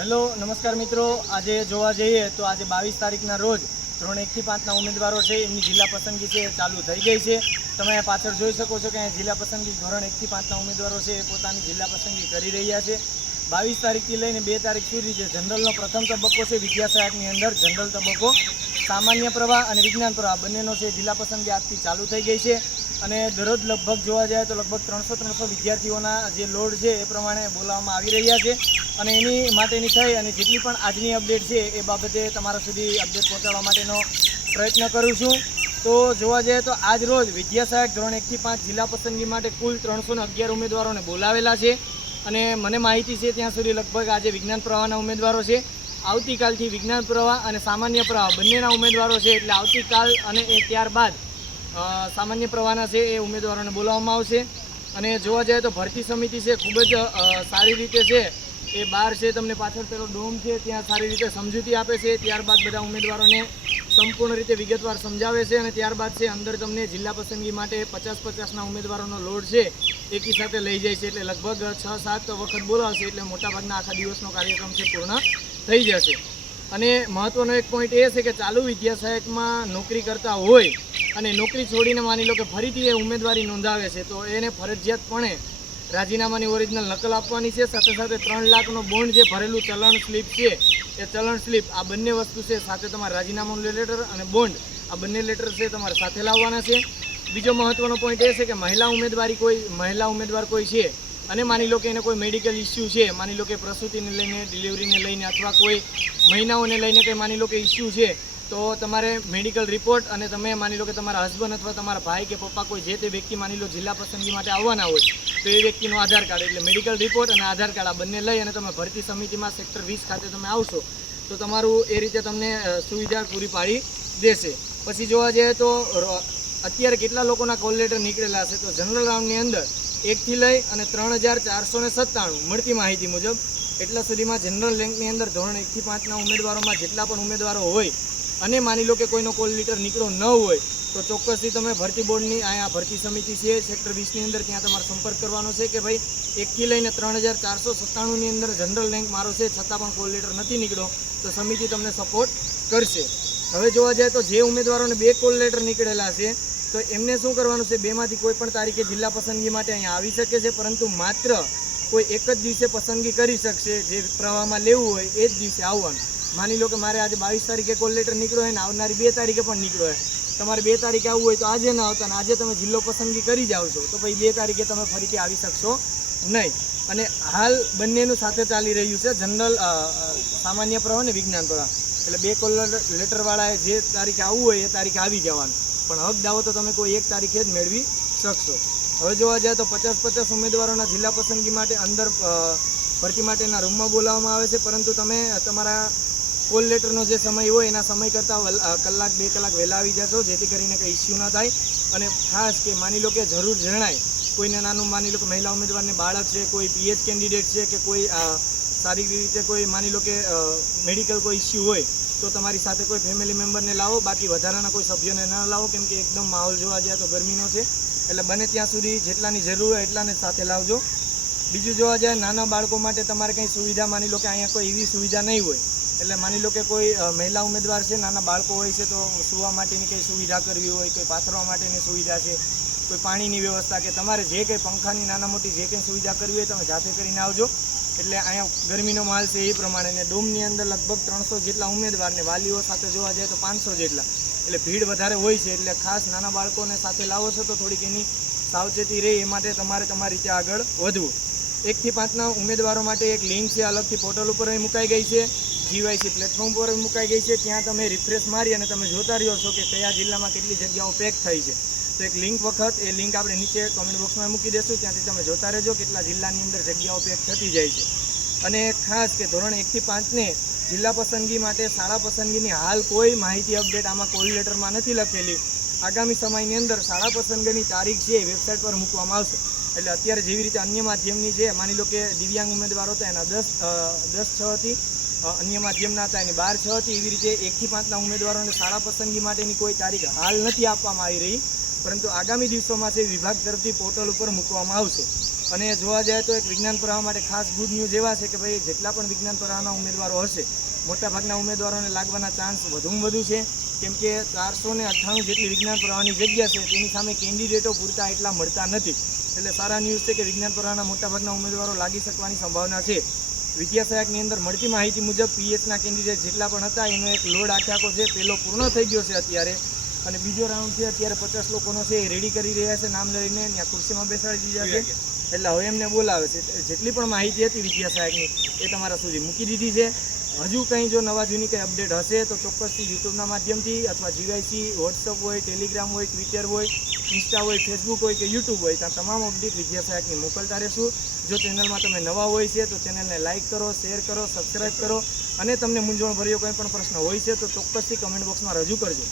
Hello નમસ્કાર મિત્રો, આજે જોવા જઈએ તો આજે 22 તારીખના રોજ ધોરણ 1 થી 5ના ઉમેદવારો છે એમની જિલ્લા પસંદગી છે ચાલુ થઈ ગઈ છે। તમે પાછળ જોઈ શકો છો કે જિલ્લા પસંદગી ધોરણ 1 થી 5ના ઉમેદવારો છે એ પોતાની જિલ્લા પસંદગી કરી રહ્યા છે। 22 તારીખથી લઈને 2 તારીખ સુધી જે જનરલનો પ્રથમ તબક્કો છે વિદ્યા સહાયકની અંદર જનરલ તબક્કો, સામાન્ય પ્રવાહ અને વિજ્ઞાન પ્રવાહ બંનેનો છે જિલ્લા પસંદગી આજથી ચાલુ થઈ ગઈ છે। અને દરરોજ લગભગ જોવા જાય તો લગભગ 300 વિદ્યાર્થીઓના જે લોડ છે એ પ્રમાણે બોલાવવામાં આવી રહ્યા છે અને એની માટેની થઈ અને જેટલી પણ આજની અપડેટ છે એ બાબતે તમારા સુધી અપડેટ પહોંચાડવા માટેનો પ્રયત્ન કરું છું। તો જોવા જઈએ તો આજ રોજ વિદ્યા સહાયક ધોરણ 1 થી 5 જિલ્લા પસંદગી માટે કુલ 311 ઉમેદવારોને બોલાવેલા છે અને મને માહિતી છે ત્યાં સુધી લગભગ આજે વિજ્ઞાન પ્રવાહના ઉમેદવારો છે। આવતીકાલથી વિજ્ઞાન પ્રવાહ અને સામાન્ય પ્રવાહ બંનેના ઉમેદવારો છે એટલે આવતીકાલ અને એ ત્યારબાદ સામાન્ય પ્રવાહના છે એ ઉમેદવારોને બોલાવવામાં આવશે। અને જોવા જાય તો ભરતી સમિતિ છે ખૂબ જ સારી રીતે છે એ બહાર છે, તમને પાછળ પેલો ડોમ છે ત્યાં સારી રીતે સમજૂતી આપે છે, ત્યારબાદ બધા ઉમેદવારોને સંપૂર્ણ રીતે વિગતવાર સમજાવે છે અને ત્યારબાદ છે અંદર તમને જિલ્લા પસંદગી માટે 50-50ના ઉમેદવારોનો લોડ છે એકી સાથે લઈ જાય છે એટલે લગભગ 6-7 વખત બોલાવશે એટલે મોટાભાગના આખા દિવસનો કાર્યક્રમ છે પૂર્ણ થઈ જશે। અને મહત્વનો એક પોઈન્ટ એ છે કે ચાલુ વિદ્યા સહાયકમાં નોકરી કરતા હોય અને નોકરી છોડીને માની લો કે ફરીથી એ ઉમેદવારી નોંધાવે છે તો એને ફરજિયાતપણે રાજીનામાની ઓરિજિનલ નકલ આપવાની છે, સાથે સાથે 3 લાખનો બોન્ડ જે ભરેલું ચલણ સ્લીપ છે એ ચલણ સ્લીપ આ બંને વસ્તુ છે સાથે તમારે રાજીનામાનું લેટર અને બોન્ડ આ બંને લેટર છે તમારે સાથે લાવવાના છે। બીજો મહત્વનો પોઈન્ટ એ છે કે મહિલા ઉમેદવાર કોઈ છે અને માની લો કે એને કોઈ મેડિકલ ઇસ્યુ છે, માની લો કે પ્રસૂતિને લઈને ડિલિવરીને લઈને અથવા કોઈ મહિનાઓને લઈને કંઈ માની લો કે ઇસ્યુ છે તો તમારે મેડિકલ રિપોર્ટ અને તમે માની લો કે તમારા હસબન્ડ અથવા તમારા ભાઈ કે પપ્પા કોઈ જે તે વ્યક્તિ માની લો જિલ્લા પસંદગી માટે આવવાના હોય તો એ વ્યક્તિનો આધાર કાર્ડ એટલે મેડિકલ રિપોર્ટ અને આધાર કાર્ડ આ બંને લઈ અને તમે ભરતી સમિતિમાં સેક્ટર 20 ખાતે તમે આવશો તો તમારું એ રીતે તમને સુવિધા પૂરી પાડી દેશે। પછી જોવા જઈએ તો અત્યારે કેટલા લોકોના કોલ લેટર નીકળેલા હશે તો જનરલ રાઉન્ડની અંદર 1 થી લઈ અને 3497 મળતી માહિતી મુજબ એટલા સુધીમાં જનરલ રેન્કની અંદર ધોરણ 1 થી 5ના ઉમેદવારોમાં જેટલા પણ ઉમેદવારો હોય અને માની લો કે કોઈનો કોલ લેટર નીકળ્યો ન હોય તો ચોક્કસથી તમે ભરતી બોર્ડની અહીંયા ભરતી સમિતિ છે સેક્ટર 20ની અંદર ત્યાં તમારે સંપર્ક કરવાનો છે કે ભાઈ 1 થી લઈને 3497ની અંદર જનરલ રેન્ક મારો છે છતાં પણ કોલ લેટર નથી નીકળ્યો તો સમિતિ તમને સપોર્ટ કરશે। હવે જોવા જાય તો જે ઉમેદવારોને 2 કોલ લેટર નીકળેલા છે તો એમને શું કરવાનું છે, બેમાંથી કોઈ પણ તારીખે જિલ્લા પસંદગી માટે અહીંયા આવી શકે છે પરંતુ માત્ર કોઈ એક જ દિવસે પસંદગી કરી શકશે, જે પ્રવાહમાં લેવું હોય એ જ દિવસે આવવાનું। માની લો કે મારે આજે 22 તારીખે કોલ લેટર નીકળ્યો હોય ને આવનારી 2 તારીખે પણ નીકળ્યો હોય, તમારે 2 તારીખે આવવું હોય તો આજે ના આવતા ને આજે તમે જિલ્લો પસંદગી કરી જાઓ છો તો પછી 2 તારીખે તમે ફરીથી આવી શકશો નહીં। અને હાલ બંનેનું સાથે ચાલી રહ્યું છે જનરલ સામાન્ય પ્રવાહ અને વિજ્ઞાન પ્રવાહ એટલે 2 કોલ લેટરવાળાએ જે તારીખે આવવું હોય એ તારીખે આવી જવાનું, પણ હક દાવો તો તમે કોઈ એક તારીખે જ મેળવી શકશો। હવે જોવા જાય તો 50-50 ઉમેદવારોના જિલ્લા પસંદગી માટે અંદર ભરતી માટેના રૂમમાં બોલાવવામાં આવે છે પરંતુ તમે તમારા કોલ લેટરનો જે સમય હોય એના સમય કરતાં 1-2 કલાક વહેલા આવી જશો જેથી કરીને કંઈ ઇસ્યુ ના થાય। અને ખાસ કે માની લો કે જરૂર જણાય કોઈને નાનું માની લો કે મહિલા ઉમેદવારને બાળક છે, કોઈ પીએચ કેન્ડિડેટ છે કે કોઈ સારી રીતે કોઈ માની લો કે મેડિકલ કોઈ ઇસ્યુ હોય તો તમારી સાથે કોઈ ફેમિલી મેમ્બરને લાવો, બાકી વધારાના કોઈ સભ્યોને ન લાવો કેમ કે એકદમ માહોલ જોવા જાય તો ગરમીનો છે એટલે બને ત્યાં સુધી જેટલાની જરૂર હોય એટલાને સાથે લાવજો। બીજું જોવા જાય નાના બાળકો માટે તમારે કંઈ સુવિધા માની લો કે અહીંયા કોઈ એવી સુવિધા નહીં હોય એટલે માની લો કે કોઈ મહિલા ઉમેદવાર છે, નાના બાળકો હોય છે તો સૂવા માટેની કંઈ સુવિધા કરવી હોય, કોઈ પાથરવા માટેની સુવિધા છે, કોઈ પાણીની વ્યવસ્થા કે તમારે જે કંઈ પંખાની નાના મોટી જે કંઈ સુવિધા કરવી હોય તમે જાતે કરીને આવજો। એટલે અહીંયા ગરમીનો માલ છે એ પ્રમાણે ને ડોમની અંદર લગભગ 300 જેટલા ઉમેદવારને વાલીઓ સાથે જોવા જાય તો 500 જેટલા એટલે ભીડ વધારે હોય છે એટલે ખાસ નાના બાળકોને સાથે લાવો છો તો થોડીક એની સાવચેતી રહે એ માટે તમારે તમારી રીતે આગળ વધવું। 1 થી 5ના ઉમેદવારો માટે એક લિંક છે અલગથી પોર્ટલ ઉપર મુકાઈ ગઈ છે, જીવાયસી પ્લેટફોર્મ પર મુકાઈ ગઈ છે, ત્યાં તમે રિફ્રેશ મારી અને તમે જોતા રહ્યો છો કે કયા જિલ્લામાં કેટલી જગ્યાઓ પેક થઈ છે તો એક લિંક વખત એ લિંક આપણે નીચે કોમેન્ટ બોક્સમાં મૂકી દઈશું, ત્યાંથી તમે જોતા રહેજો કેટલા જિલ્લાની અંદર જગ્યાઓ પેક થતી જાય છે। અને ખાસ કે ધોરણ 1 થી 5ને જિલ્લા પસંદગી માટે શાળા પસંદગીની હાલ કોઈ માહિતી અપડેટ આમાં કોલ લેટરમાં નથી લખેલી, આગામી સમયની અંદર શાળા પસંદગીની તારીખ છે એ વેબસાઇટ પર મૂકવામાં આવશે। એટલે અત્યારે જેવી રીતે અન્ય માધ્યમની છે માની લો કે દિવ્યાંગ ઉમેદવારો હતા એના 10/6થી અન્ય માધ્યમના હતા એની 12/6થી એવી રીતે 1 થી 5ના ઉમેદવારોને શાળા પસંદગી માટેની કોઈ તારીખ હાલ નથી આપવામાં આવી રહી પરંતુ આગામી દિવસોમાં છે વિભાગ તરફથી પોર્ટલ ઉપર મૂકવામાં આવશે। અને જોવા જાય તો એક વિજ્ઞાન પ્રવાહ માટે ખાસ ગુડ ન્યૂઝ એવા છે કે ભાઈ જેટલા પણ વિજ્ઞાન પ્રવાહના ઉમેદવારો હશે મોટાભાગના ઉમેદવારોને લાગવાના ચાન્સ વધુમાં વધુ છે, કેમ કે 498 જેટલી વિજ્ઞાન પ્રવાહની જગ્યા છે તેની સામે કેન્ડિડેટો પૂરતા એટલા મળતા નથી. એટલે સારા ન્યૂઝ છે કે વિજ્ઞાન પ્રવાહના મોટાભાગના ઉમેદવારો લાગી શકવાની સંભાવના છે. વિદ્યાસહાયકની અંદર મળતી માહિતી મુજબ પીએચના કેન્ડિડેટ જેટલા પણ હતા એનો એક લોડ આખો છે પહેલો પૂર્ણ થઈ ગયો છે અત્યારે, અને બીજો રાઉન્ડ છે અત્યારે 50 લોકોનો છે એ રેડી કરી રહ્યા છે નામ લઈને, ત્યાં ખુરશીમાં બેસાડી દીધા છે. એટલે હવે એમને બોલાવે છે. જેટલી પણ માહિતી હતી વિદ્યાસહાયકની એ તમારા સુધી મૂકી દીધી છે. હજુ કંઈ જો નવા જૂની કંઈ અપડેટ હશે તો ચોક્કસથી યુટ્યુબના માધ્યમથી અથવા જીવાયસી, વોટ્સઅપ હોય, ટેલિગ્રામ હોય, ટ્વિટર હોય, ઇન્સ્ટા હોય, ફેસબુક હોય કે યુટ્યુબ હોય ત્યાં તમામ અપડેટ વિદ્યાસહાયકની મોકલતા રહેશું. જો ચેનલમાં તમે નવા હોય છે તો ચેનલને લાઇક કરો, શેર કરો, સબસ્ક્રાઈબ કરો, અને તમને મૂંઝવણ ભર્યો કોઈ પણ પ્રશ્ન હોય છે તો ચોક્કસથી કમેન્ટ બોક્સમાં રજૂ કરજો.